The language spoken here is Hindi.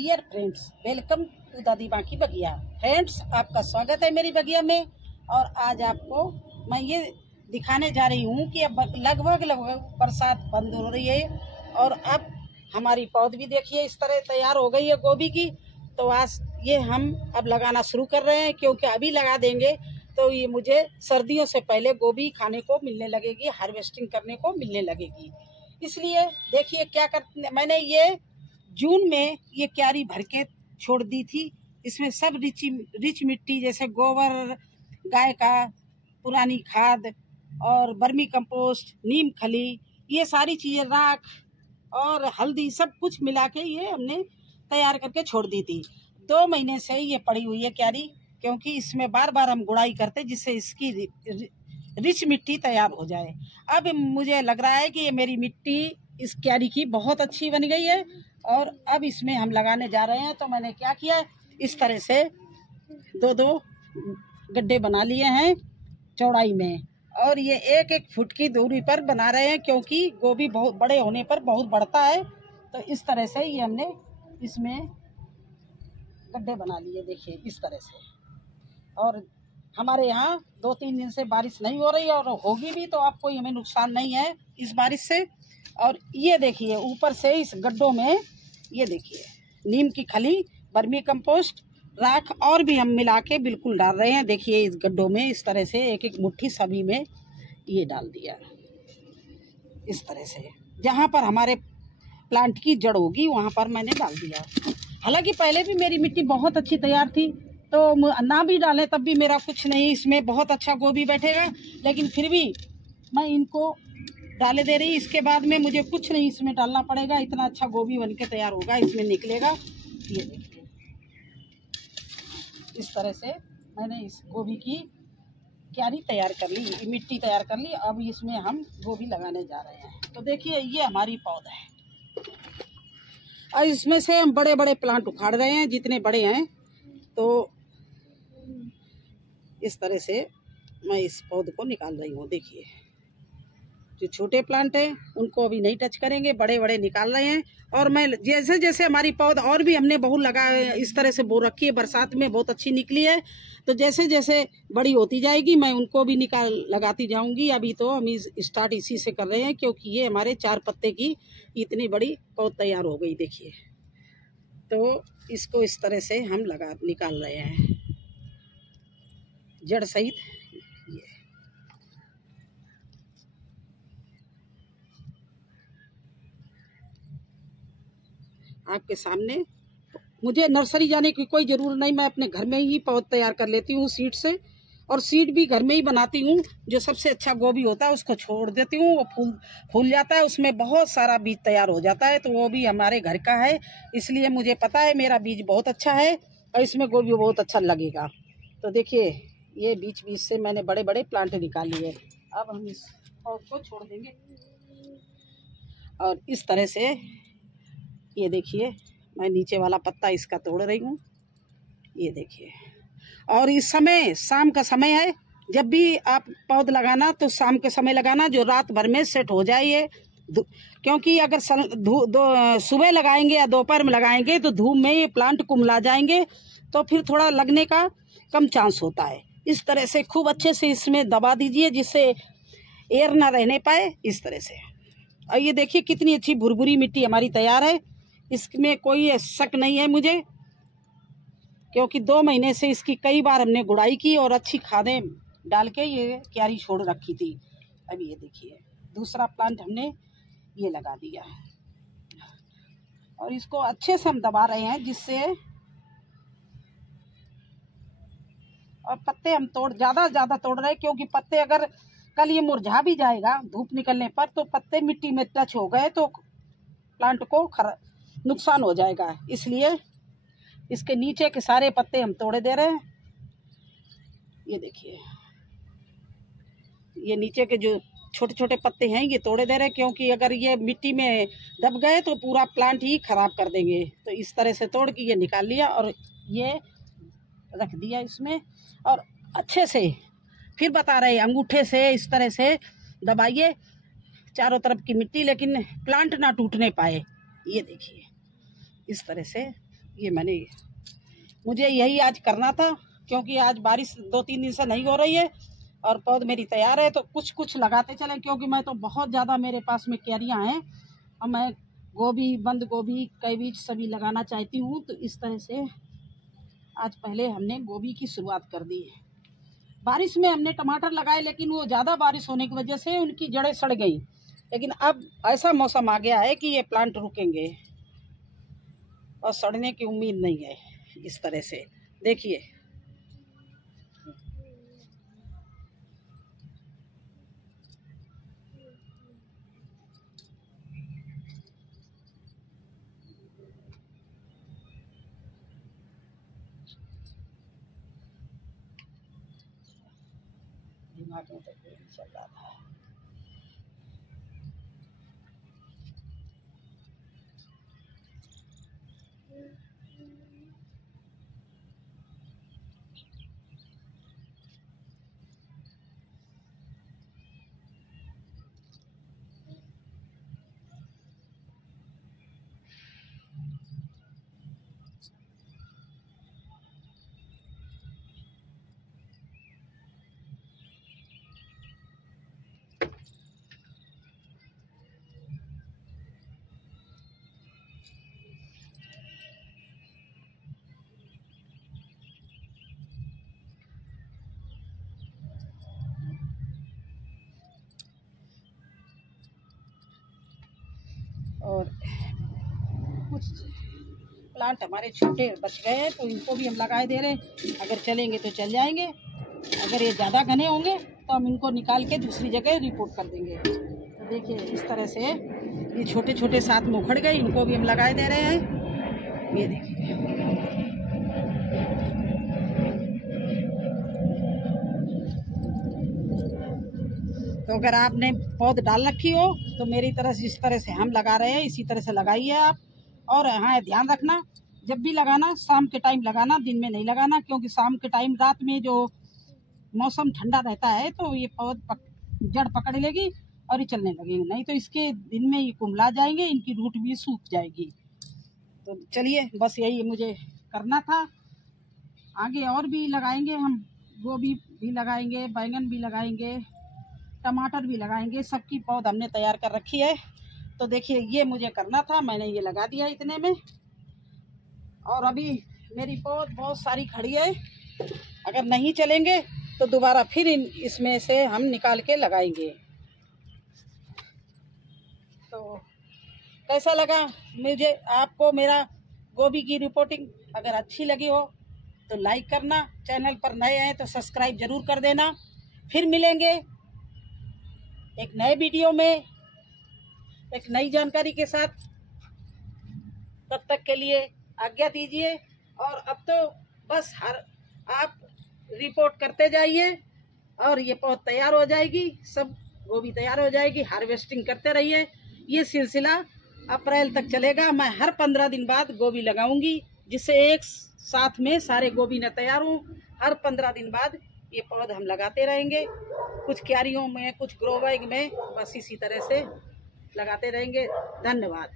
डियर फ्रेंड्स, वेलकम टू दादी माँ की बगिया। फ्रेंड्स, आपका स्वागत है मेरी बगिया में। और आज आपको मैं ये दिखाने जा रही हूँ कि अब लगभग बरसात बंद हो रही है और अब हमारी पौध भी देखिए इस तरह तैयार हो गई है गोभी की। तो आज ये हम अब लगाना शुरू कर रहे हैं, क्योंकि अभी लगा देंगे तो ये मुझे सर्दियों से पहले गोभी खाने को मिलने लगेगी, हार्वेस्टिंग करने को मिलने लगेगी। इसलिए देखिए क्या कर, मैंने ये जून में ये क्यारी भर के छोड़ दी थी। इसमें सब रिच मिट्टी जैसे गोबर, गाय का पुरानी खाद और बर्मी कंपोस्ट, नीम खली, ये सारी चीज़ें, राख और हल्दी, सब कुछ मिला के ये हमने तैयार करके छोड़ दी थी। 2 महीने से ये पड़ी हुई है क्यारी, क्योंकि इसमें बार बार हम गुड़ाई करते जिससे इसकी रिच मिट्टी तैयार हो जाए। अब मुझे लग रहा है कि ये मेरी मिट्टी इस क्यारी की बहुत अच्छी बन गई है और अब इसमें हम लगाने जा रहे हैं। तो मैंने क्या किया, इस तरह से 2-2 गड्ढे बना लिए हैं चौड़ाई में, और ये 1-1 फुट की दूरी पर बना रहे हैं, क्योंकि गोभी बहुत बड़े होने पर बहुत बढ़ता है। तो इस तरह से ये हमने इसमें गड्ढे बना लिए, देखिए इस तरह से। और हमारे यहाँ 2-3 दिन से बारिश नहीं हो रही, और होगी भी तो आपको हमें नुकसान नहीं है इस बारिश से। और ये देखिए ऊपर से इस गड्ढों में ये देखिए नीम की खली, बर्मी कंपोस्ट, राख और भी हम मिला के बिल्कुल डाल रहे हैं। देखिए इस गड्ढों में इस तरह से 1-1 मुट्ठी सभी में ये डाल दिया, इस तरह से। जहाँ पर हमारे प्लांट की जड़ होगी वहाँ पर मैंने डाल दिया। हालांकि पहले भी मेरी मिट्टी बहुत अच्छी तैयार थी, तो ना भी डालें तब भी मेरा कुछ नहीं, इसमें बहुत अच्छा गोभी बैठेगा। लेकिन फिर भी मैं इनको डाले दे रही। इसके बाद में मुझे कुछ नहीं इसमें डालना पड़ेगा, इतना अच्छा गोभी बन के तैयार होगा, इसमें निकलेगा। ये देखिए इस तरह से मैंने इस गोभी की क्यारी तैयार कर ली, मिट्टी तैयार कर ली। अब इसमें हम गोभी लगाने जा रहे हैं। तो देखिए ये हमारी पौधा है और इसमें से हम बड़े बड़े प्लांट उखाड़ रहे हैं, जितने बड़े हैं। तो इस तरह से मैं इस पौधे को निकाल रही हूँ। देखिए जो छोटे प्लांट हैं उनको अभी नहीं टच करेंगे, बड़े बड़े निकाल रहे हैं। और मैं जैसे जैसे हमारी पौधा, और भी हमने बहुत लगा इस तरह से बो रखी है, बरसात में बहुत अच्छी निकली है। तो जैसे जैसे बड़ी होती जाएगी मैं उनको भी लगाती जाऊंगी। अभी तो हम स्टार्ट इसी से कर रहे हैं, क्योंकि ये हमारे 4 पत्ते की इतनी बड़ी पौध तैयार हो गई। देखिए तो इसको इस तरह से हम निकाल रहे हैं जड़ सहित। ये आपके सामने। मुझे नर्सरी जाने की कोई ज़रूरत नहीं, मैं अपने घर में ही पौध तैयार कर लेती हूँ सीड से। और सीड भी घर में ही बनाती हूँ। जो सबसे अच्छा गोभी होता है उसको छोड़ देती हूँ, वो फूल जाता है, उसमें बहुत सारा बीज तैयार हो जाता है। तो वो भी हमारे घर का है, इसलिए मुझे पता है मेरा बीज बहुत अच्छा है और इसमें गोभी बहुत अच्छा लगेगा। तो देखिए ये बीच बीच से मैंने बड़े बड़े प्लांट निकाल लिए। अब हम इस पौध को छोड़ देंगे और इस तरह से ये देखिए मैं नीचे वाला पत्ता इसका तोड़ रही हूँ। ये देखिए, और इस समय शाम का समय है। जब भी आप पौध लगाना तो शाम के समय लगाना, जो रात भर में सेट हो जाए ये। क्योंकि अगर सुबह लगाएंगे या दोपहर में लगाएंगे तो धूप में ये प्लांट कुम्हला जाएंगे, तो फिर थोड़ा लगने का कम चांस होता है। इस तरह से खूब अच्छे से इसमें दबा दीजिए, जिससे एयर ना रहने पाए, इस तरह से। और ये देखिए कितनी अच्छी भुरभुरी मिट्टी हमारी तैयार है, इसमें कोई शक नहीं है मुझे, क्योंकि 2 महीने से इसकी कई बार हमने गुड़ाई की और अच्छी खादें डाल के ये क्यारी छोड़ रखी थी। अब ये देखिए दूसरा प्लांट हमने ये लगा दिया है और इसको अच्छे से हम दबा रहे हैं, जिससे, और पत्ते हम ज़्यादा तोड़ रहे हैं, क्योंकि पत्ते अगर कल ये मुरझा भी जाएगा धूप निकलने पर, तो पत्ते मिट्टी में टच हो गए तो प्लांट को नुकसान हो जाएगा। इसलिए इसके नीचे के सारे पत्ते हम तोड़े दे रहे हैं। ये देखिए ये नीचे के जो छोटे छोटे पत्ते हैं ये तोड़े दे रहे हैं, क्योंकि अगर ये मिट्टी में दब गए तो पूरा प्लांट ही खराब कर देंगे। तो इस तरह से तोड़ के ये निकाल लिया और ये रख दिया इसमें। और अच्छे से फिर बता रहे हैं, अंगूठे से इस तरह से दबाइए चारों तरफ की मिट्टी, लेकिन प्लांट ना टूटने पाए। ये देखिए इस तरह से ये मुझे यही आज करना था, क्योंकि आज बारिश 2-3 दिन से नहीं हो रही है और पौध मेरी तैयार है, तो कुछ कुछ लगाते चले, क्योंकि मैं तो बहुत ज़्यादा मेरे पास में क्यारियाँ हैं और मैं गोभी, बंद गोभी, कैबेज सभी लगाना चाहती हूँ। तो इस तरह से आज पहले हमने गोभी की शुरुआत कर दी है। बारिश में हमने टमाटर लगाए, लेकिन वो ज़्यादा बारिश होने की वजह से उनकी जड़ें सड़ गई। लेकिन अब ऐसा मौसम आ गया है कि ये प्लांट रुकेंगे और सड़ने की उम्मीद नहीं है। इस तरह से देखिए, दिमाग में तो कोई नहीं चल रहा था। और कुछ प्लांट हमारे छोटे बच गए हैं, तो इनको भी हम लगाए दे रहे हैं। अगर चलेंगे तो चल जाएंगे, अगर ये ज़्यादा घने होंगे तो हम इनको निकाल के दूसरी जगह रिपोर्ट कर देंगे। तो देखिए, इस तरह से ये छोटे छोटे साथ में उखड़ गए, इनको भी हम लगाए दे रहे हैं। ये देखिए, तो अगर आपने पौध डाल रखी हो तो मेरी तरह जिस तरह से हम लगा रहे हैं इसी तरह से लगाइए आप। और हाँ, ध्यान रखना, जब भी लगाना शाम के टाइम लगाना, दिन में नहीं लगाना, क्योंकि शाम के टाइम रात में जो मौसम ठंडा रहता है तो ये पौध जड़ पकड़ लेगी और ये चलने लगेंगे, नहीं तो इसके दिन में ये कुम्हला जाएंगे, इनकी रूट भी सूख जाएगी। तो चलिए, बस यही मुझे करना था। आगे और भी लगाएंगे हम, गोभी भी लगाएंगे, बैंगन भी लगाएंगे, टमाटर भी लगाएंगे, सबकी पौध हमने तैयार कर रखी है। तो देखिए, ये मुझे करना था, मैंने ये लगा दिया इतने में। और अभी मेरी पौध बहुत सारी खड़ी है, अगर नहीं चलेंगे तो दोबारा फिर इसमें से हम निकाल के लगाएंगे। तो कैसा लगा मुझे आपको मेरा गोभी की रिपोर्टिंग? अगर अच्छी लगी हो तो लाइक करना, चैनल पर नए हैं तो सब्सक्राइब जरूर कर देना। फिर मिलेंगे एक नए वीडियो में एक नई जानकारी के साथ। तब तक के लिए आज्ञा दीजिए। और अब तो बस आप रिपोर्ट करते जाइए और ये पौध तैयार हो जाएगी, सब गोभी तैयार हो जाएगी, हार्वेस्टिंग करते रहिए। ये सिलसिला अप्रैल तक चलेगा। मैं हर 15 दिन बाद गोभी लगाऊंगी, जिससे एक साथ में सारे गोभी न तैयार हों। हर 15 दिन बाद ये पौध हम लगाते रहेंगे, कुछ क्यारियों में, कुछ ग्रो बैग में, बस इसी तरह से लगाते रहेंगे। धन्यवाद।